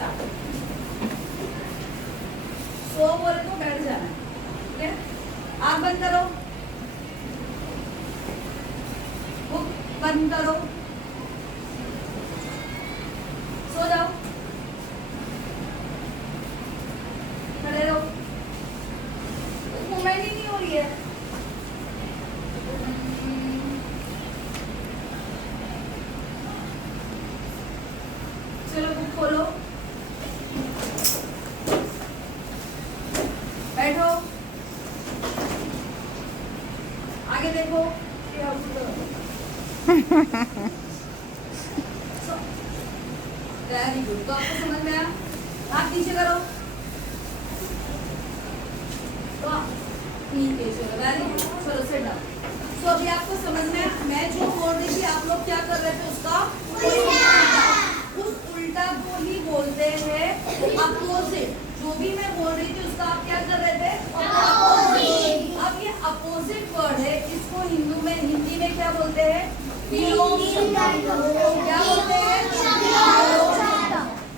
Start. सो बोले तो बैठ जाना है, ठीक है। आँख बंद करो, बुक बंद करो, सो जाओ, खड़े रहो, मूवमेंट ही नहीं हो रही है। चलो बुक खोलो, बैठो, आगे देखो। वेरी गुड, तो आपको समझ में आया? हाथ नीचे करो, तो ठीक है, चलो वेरी गुड, चलो सेट डाउन। सो अभी आपको समझ में, मैं जो बोल रही थी आप लोग क्या कर रहे थे उसका उस उल्टा को ही बोलते हैं अपोजिट। जो भी मैं बोल रही थी उसका आप क्या कर रहे थे? अपोजिट। अब ये अपोजिट वर्ड है, इसको हिंदी में क्या बोलते हैं? विलोम शब्द। क्या बोलते हैं? विलोम शब्द।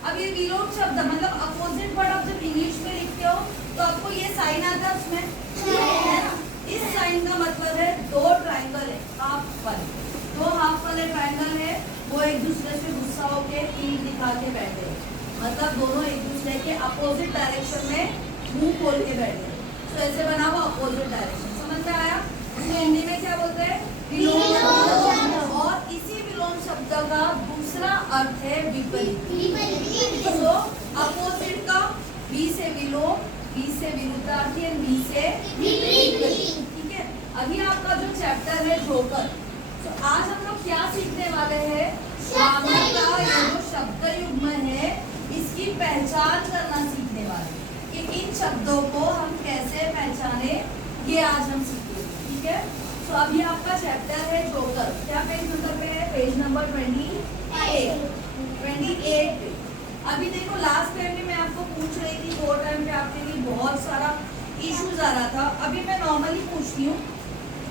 अब ये विलोम शब्द मतलब अपोजिट वर्ड आप जब इंग्लिश में लिखते हो तो आपको ये साइन आता है उसमें, है ना? इस साइन का मतलब है दो ट्रायंगल है, हाफ वाले, दो हाफ वाले ट्रायंगल है, वो एक दूसरे से गुस्सा होके तीर दिखा के बैठे हैं, मतलब दोनों एक दूसरे के अपोजिट डायरेक्शन में मुंह खोल के बैठे हैं। तो ऐसे बना हुआ अपोजिट डायरेक्शन, समझ में आया? हिंदी में क्या बोलते हैं? विलोम शब्द। और इसी विलोम शब्द का दूसरा अर्थ है विपरीत। तो अपोजिट का वी से विलोम, वी से विरुद्धार्थी, वी से विपरीत, ठीक है। अभी आपका जो चैप्टर है जोकर, तो आज हम लोग क्या सीखने वाले हैं? ग्रामर का ये जो शब्द युग्म है इसकी पहचान करना सीखने वाले कि इन शब्दों को हम कैसे पहचाने, ये आज हम सीखेंगे, ठीक है। तो अभी आपका चैप्टर है जोकर, क्या पेज नंबर पे है? पेज नंबर 28 पे। अभी देखो लास्ट टाइम भी मैं आपको पूछ रही थी, वो टाइम पे आपके लिए बहुत सारा इश्यूज आ रहा था। अभी मैं नॉर्मली पूछती हूँ,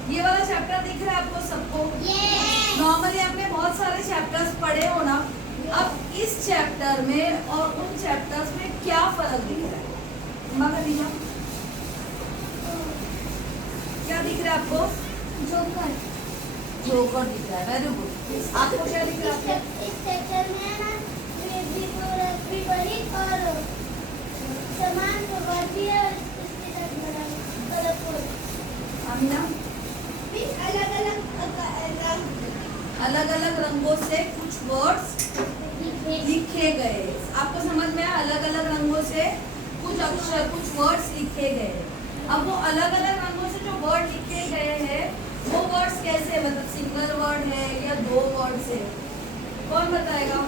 ये वाला चैप्टर दिख रहा है आपको सबको? नॉर्मली आपने बहुत सारे चैप्टर्स पढ़े हो ना, अब इस चैप्टर में और उन चैप्टर्स में क्या फर्क दिख रहा है? क्या दिख रहा है आपको? जोकर। जोकर दिख रहा है, वेरी गुड। आपको क्या दिख रहा है? इस चैप्टर में ना विपरीत और समान प्रभाव भी है, इसके साथ बड़ा कलरफुल आमीना, अलग अलग रंगों से कुछ वर्ड्स लिखे गए। आपको समझ में आया? अलग अलग रंगों से कुछ अक्षर, कुछ वर्ड्स लिखे गए। अब वो अलग अलग रंगों से जो वर्ड लिखे गए हैं वो वर्ड्स कैसे, मतलब सिंगल वर्ड है या दो वर्ड्स है? कौन बताएगा?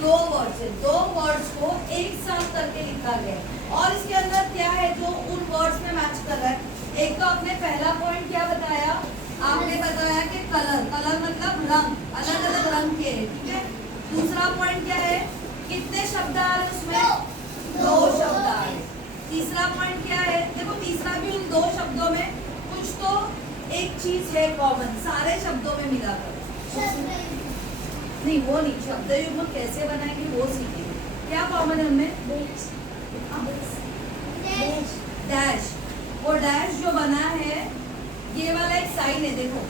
दो वर्ड्स है, दो वर्ड्स को एक साथ करके लिखा गया। और इसके अंदर क्या है जो उन वर्ड्स में मैच कर रहा है? एक तो आपने पहला पॉइंट क्या बताया? आपने बताया कि कलर, कलर मतलब रंग, अलग अलग रंग के, ठीक है। दूसरा पॉइंट क्या है? कितने शब्द आ रहे उसमें? दो शब्द आ रहे। तीसरा पॉइंट क्या है? देखो तीसरा भी उन दो शब्दों में कुछ तो एक चीज है कॉमन, सारे शब्दों में मिलाकर। नहीं वो नहीं, शब्द युग्म कैसे बनाएंगे वो सीखेंगे। क्या कॉमन है उनमें? डैश। वो डैश जो बना है, ये वाला एक साइन है, देखो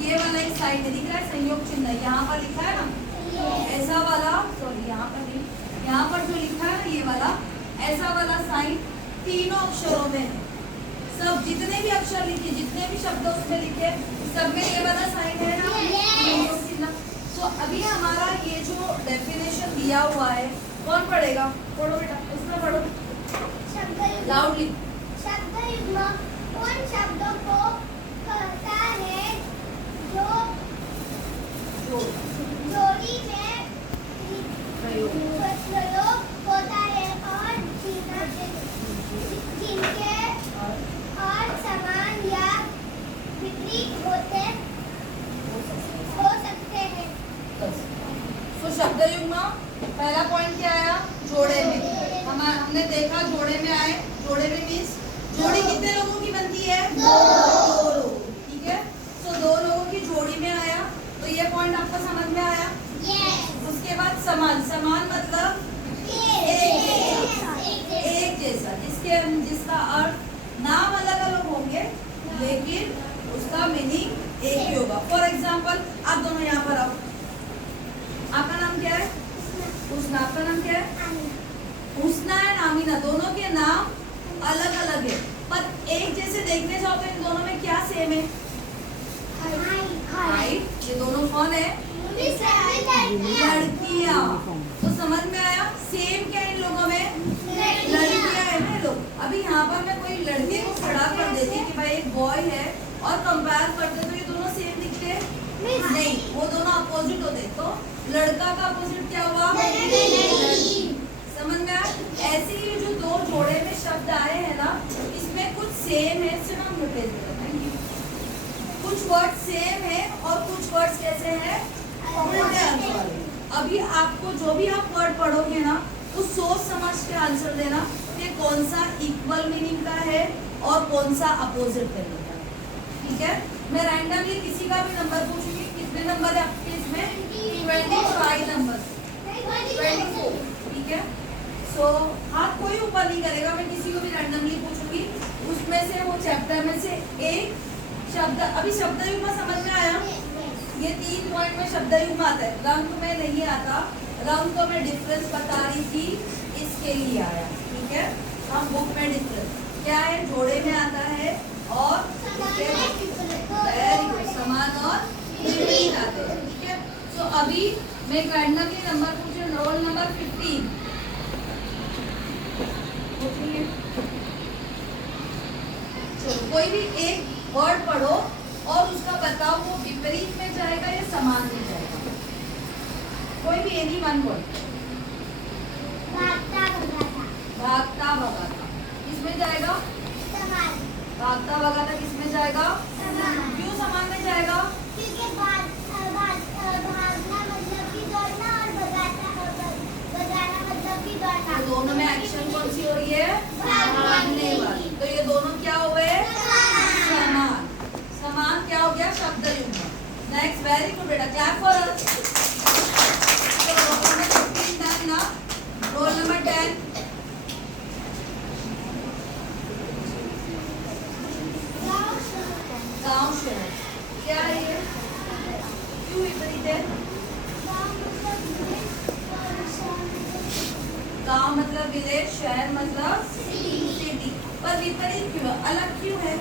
ये वाला एक साइन है, दिख रहा है संयोग चिन्ह, यहाँ पर लिखा है ना ऐसा वाला, सॉरी यहाँ पर नहीं, यहाँ पर जो लिखा है ना ये वाला, ऐसा वाला साइन तीनों अक्षरों में है। सब जितने भी अक्षर लिखे, जितने भी शब्द उसमें लिखे, सब में ये वाला साइन है ना संयोग चिन्ह। तो अभी हमारा ये जो डेफिनेशन दिया हुआ है, कौन पढ़ेगा? पढ़ो बेटा, उसमें पढ़ो लाउडली। शब्द युग्म उन शब्दों को कहता है जो जोड़ी में प्रयोग होता है और जिनके और समान या विपरीत होते हो सकते हैं। तो शब्द युग्म पहला पॉइंट क्या आया? जोड़े में। हमने देखा जोड़े में आए, जोड़े में मीन्स जोड़ी कितने लोगों की बनती है? दो लोगों, ठीक है। तो दो लोगों की जोड़ी में आया, तो ये पॉइंट आपको समझ में आया? Yes. उसके बाद समान, समान मतलब उसका अर्थ नाम अलग अलग होंगे लेकिन उसका मीनिंग एक ही होगा। फॉर एग्जाम्पल आप दोनों यहाँ पर आओ, आपका नाम क्या है? हुस्ना। आपका नाम क्या है? हुस्ना एंड आमीना, दोनों के नाम अलग अलग है पर एक जैसे देखने जाओ तो इन दोनों में क्या सेम है? हाइट। ये दोनों कौन है? लड़कियाँ। तो समझ में आया? सेम क्या इन लोगों में? लड़कियाँ है ना लोग। अभी यहाँ पर मैं कोई लड़के को खड़ा कर देती कि भाई एक बॉय है और कंपेयर करते तो ये दोनों सेम दिखते? नहीं, वो दोनों अपोजिट होते। तो लड़का का अपोजिट क्या हुआ? समझ में आया? ऐसे ही जो दो जोड़े में शब्द आए हैं ना, इसमें कुछ सेम है, इससे नाम भेज दो। कुछ वर्ड सेम है और कुछ वर्ड्स कैसे हैं? उल्टे आंसर वाले। अभी आपको जो भी आप वर्ड पढ़ोगे ना, तो सोच समझ के आंसर देना कि कौन सा इक्वल मीनिंग का है और कौन सा अपोजिट मीनिंग का है। ठीक है? मैं रैंडमली किसी का भी नंबर पूछूंगी। कितने नंबर है आपके इसमें? 25 नंबर। 24। ठीक है? सो हाथ कोई ऊपर नहीं करेगा, मैं किसी को भी रैंडमली पूछूंगी, उसमें से वो चैप्टर में से एक शब्द। अभी शब्द युग्म समझ में आया? ये 3 पॉइंट में शब्द युग्म आता है, रंग में नहीं आता। रंग को मैं डिफरेंस बता रही थी, इसके लिए आया। ठीक है? हम बुक में डिफरेंस क्या है, जोड़े में आता है और वेरी गुड, समान और विपरीत आते हैं। ठीक है? तो अभी मैं रैंडमली नंबर पूछे, रोल नंबर 15 पूछिए। चलो कोई भी एक वर्ड पढ़ो और उसका बताओ वो विपरीत में जाएगा या समान में जाएगा। कोई भी एनी वन वर्ड। भागता भगाता किसमें जाएगा? भागता भगाता किसमें जाएगा? क्यों समान में जाएगा? तो दोनों में एक्शन कौन सी हो रही है? भागने वाली। तो ये दोनों क्या हुए? समान। समान क्या हो गया? शब्द युग्म। नेक्स्ट, वेरी गुड बेटा, क्लैप फॉर अस। तो रोल नंबर 15 डन ना। रोल नंबर 10 गांव शहर। क्या है ये? क्यों विपरीत है? गांव मतलब विलेज, शहर मतलब सिटी। पर विपरीत क्यों है? अलग क्यों है?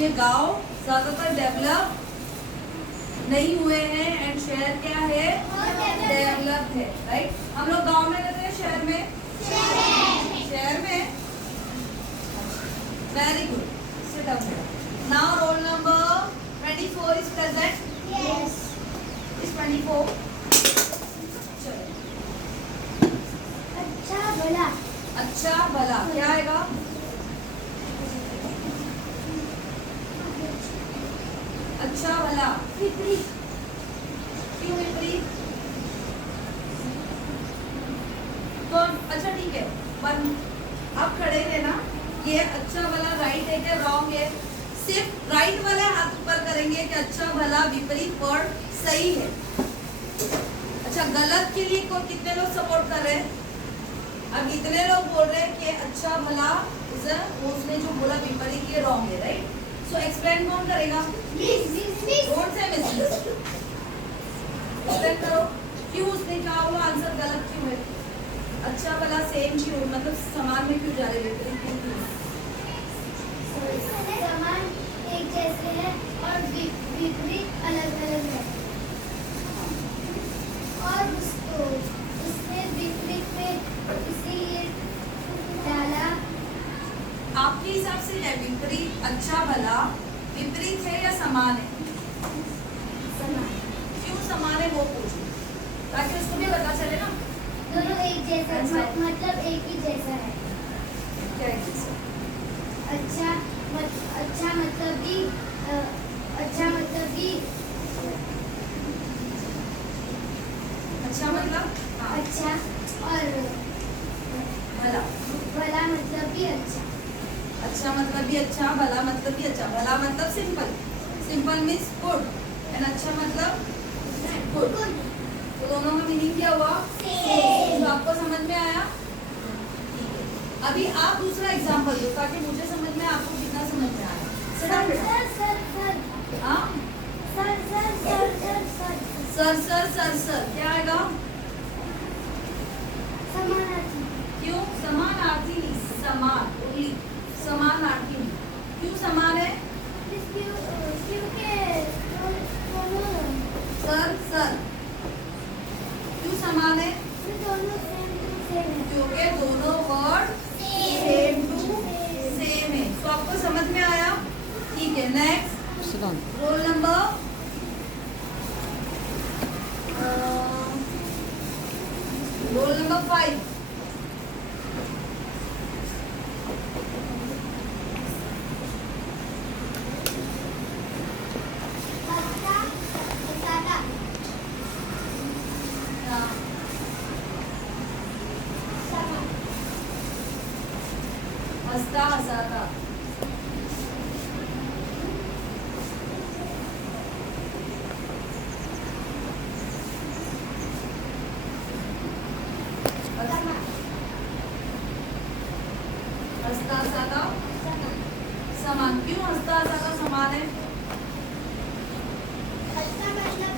ये गांव ज्यादातर डेवलप नहीं हुए हैं एंड शहर क्या है? डेवलप है। राइट? हम लोग गांव में रहते हैं, शहर में? शहर में। Very good, sit down. Now roll number 24 is present. Is 24। चलो, अच्छा भला क्या आएगा? अच्छा भला विपरीत। क्यों विपरीत? तो अच्छा ठीक है, पर आप खड़े थे ना, ये अच्छा भला राइट है क्या रॉन्ग है? सिर्फ राइट वाला हाथ ऊपर करेंगे कि अच्छा भला विपरीत वर्ड सही है। अच्छा, गलत के लिए को कितने लोग सपोर्ट कर रहे हैं? अब इतने लोग बोल रहे हैं कि अच्छा भला उसने जो बोला विपरीत ये रॉन्ग है। राइट? सो एक्सप्लेन कौन करेगा? कौन से मिसेस? एक्सप्लेन करो, क्यों उसने कहा वो आंसर गलत क्यों है? अच्छा भला सेम क्यों, मतलब समान में क्यों जा रहे हैं? समान एक जैसे है और विपरीत अलग अलग है। और उसको उसने विपरीत में इसीलिए डाला। आपके हिसाब से है विपरीत अच्छा भला विपरीत है या समान है? समान। क्यों समान है वो पूछो, ताकि उसको भी पता चले ना। दोनों एक जैसा मतलब एक ही जैसा है। क्या है जैसा? अच्छा मतलब भी अच्छा मतलब भी अच्छा मतलब हाँ। अच्छा और भला। भला मतलब भी अच्छा। अच्छा मतलब भी अच्छा, भला मतलब भी अच्छा। भला मतलब simple, simple means good and अच्छा मतलब गुड। तो दोनों का मीनिंग क्या हुआ? सेम। तो आपको समझ में आया? अभी आप दूसरा एग्जाम्पल दो ताकि मुझे समझ में आपको कितना समझ में आया। सर सर सर सर हाँ, sir sir sir sir sir sir sir sir sir क्या आएगा? समानार्थी। क्यों? समानार्थी नहीं, समान ओनली, समानार्थी नहीं। क्यों समान है? क्योंकि दोनों सर सर क्यों समान है? दोनों सेम टू सेम है। क्योंकि दोनों वर्ड सेम टू सेम है। तो आपको समझ में आया? ठीक है, next roll number roll number 5। हंसता हंसाता हंसता हंसाता हंसता हंसाता समान। क्यों हंसता हंसाता समान है? हंसता मतलब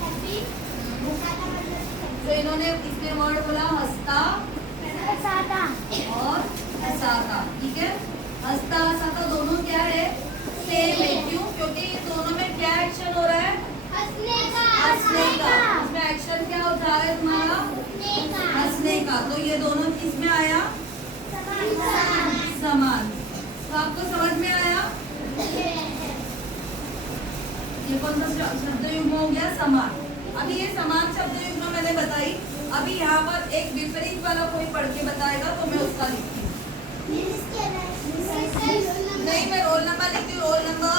हैप्पी, हंसाता मतलब तो इन्होंने इसमें वर्ड बोला हंसता हंसाता। और हंसाता। ठीक है, हंसता हंसाता दोनों क्या है? सेम है। क्यों? क्योंकि ये दोनों में क्या एक्शन हो रहा है? हंसने का हंसने का। इसमें एक्शन क्या हो जा रहा है तुम्हारा? हंसने का। तो ये दोनों किस में आया? समान। तो आपको समझ में आया? ये कौन सा शब्द युग्म हो गया? समान। अभी ये समान शब्द युग्म मैंने बताई। अभी यहाँ पर एक विपरीत वाला कोई पढ़ के बताएगा तो मैं उसका लिखती हूँ। नहीं, मैं रोल नंबर लिखती हूँ, रोल नंबर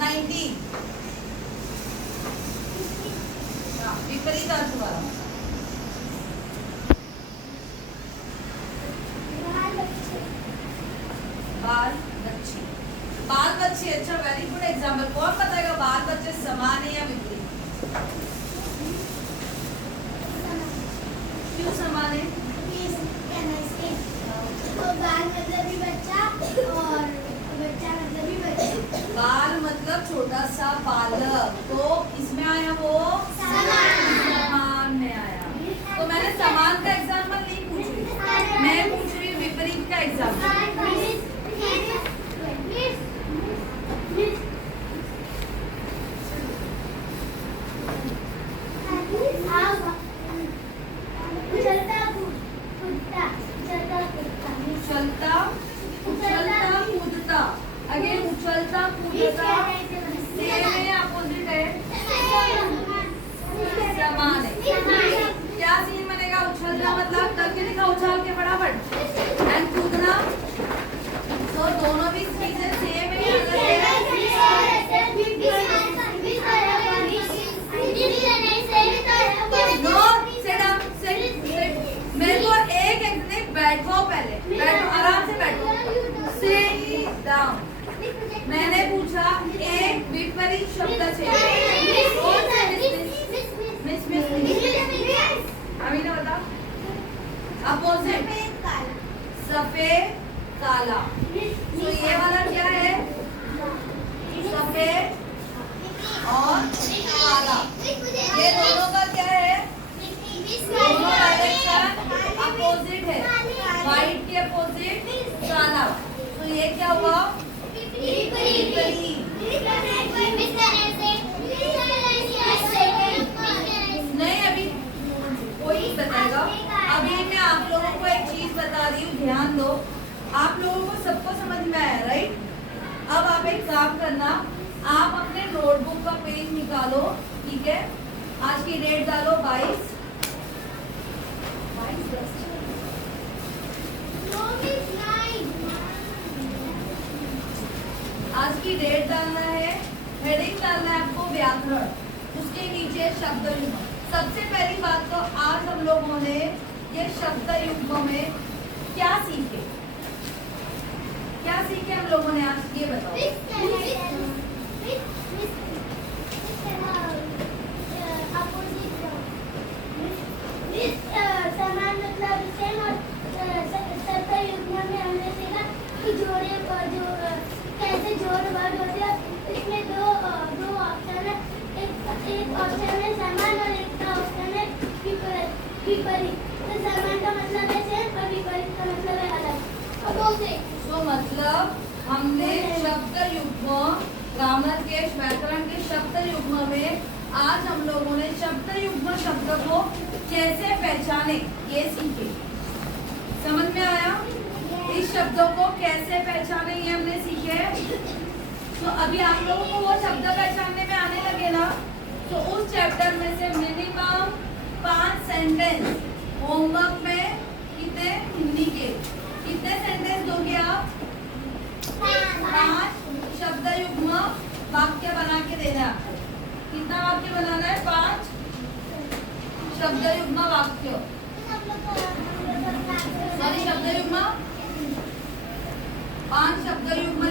19। विपरीत अर्थ वाला। बाल बच्चे। बाल बच्चे, अच्छा वेरी गुड एग्जाम्पल। कौन बताएगा बाल बच्चे समान है या विपरीत? क्यों समान है? तो बाल मतलब भी बच्चा और बच्चा मतलब भी बच्चा। बाल मतलब छोटा सा बालक। तो इसमें आया वो समान में आया। तो मैंने समान का एग्जाम्पल नहीं पूछ रही, मैं पूछ रही हूँ विपरीत का एग्जाम्पल। उछलता उछलता कूदता। अगेन उछलता कूदता सेम है, अपोजिट है, समान है। क्या सीन बनेगा? उछलना मतलब करके दिखा, उछाल के फटाफट, एंड कूदना। तो दोनों भी चीजें सेम है, अलग है। No, sit down, sit. मेरे को एक नहीं, बैठो पहले, बैठो, आराम से बैठो, सिट डाउन। मैंने पूछा एक विपरीत शब्द चाहिए। मिस अभी ना बता। अपोजिट सफेद काला। तो ये वाला क्या है? सफेद और काला। ये दोनों का क्या है? दोनों डायरेक्शन अपोजिट है। व्हाइट के अपोजिट काला। तो ये क्या हुआ? नहीं, अभी कोई बताएगा। अभी मैं आप लोगों को एक चीज बता रही हूँ, ध्यान दो। आप लोगों को सबको समझ में आया, राइट? अब आप एक काम करना, आप अपने नोटबुक का पेज निकालो, ठीक है? आज की डेट डालो 22। आज की डेट डालना है, हेडिंग डालना है आपको व्याकरण, उसके नीचे शब्द युग्म। सबसे पहली बात तो आज हम लोगों ने ये शब्द युग्म में क्या सीखे? क्या सीखे हम लोगों ने आज? ये बताओ। तो मतलब हमने शब्द युग्म, ग्रामर के व्याकरण के शब्द युग्म में आज हम लोगों ने शब्द युग्म शब्द को कैसे पहचाने ये सीखे। समझ में आया? इस शब्दों को कैसे पहचाने ये हमने सीखे। तो अभी आप लोगों को वो शब्द पहचानने में आने लगे ना, तो उस चैप्टर में से मिनिमम 5 सेंटेंस होमवर्क में कितने हिंदी के कितने सेंटेंस दोगे आप? 5 शब्द युग्म वाक्य बना के देना। कितना वाक्य बनाना है? 5 शब्द युग्म वाक्य, सॉरी शब्द युग्म 5 शब्द युग्म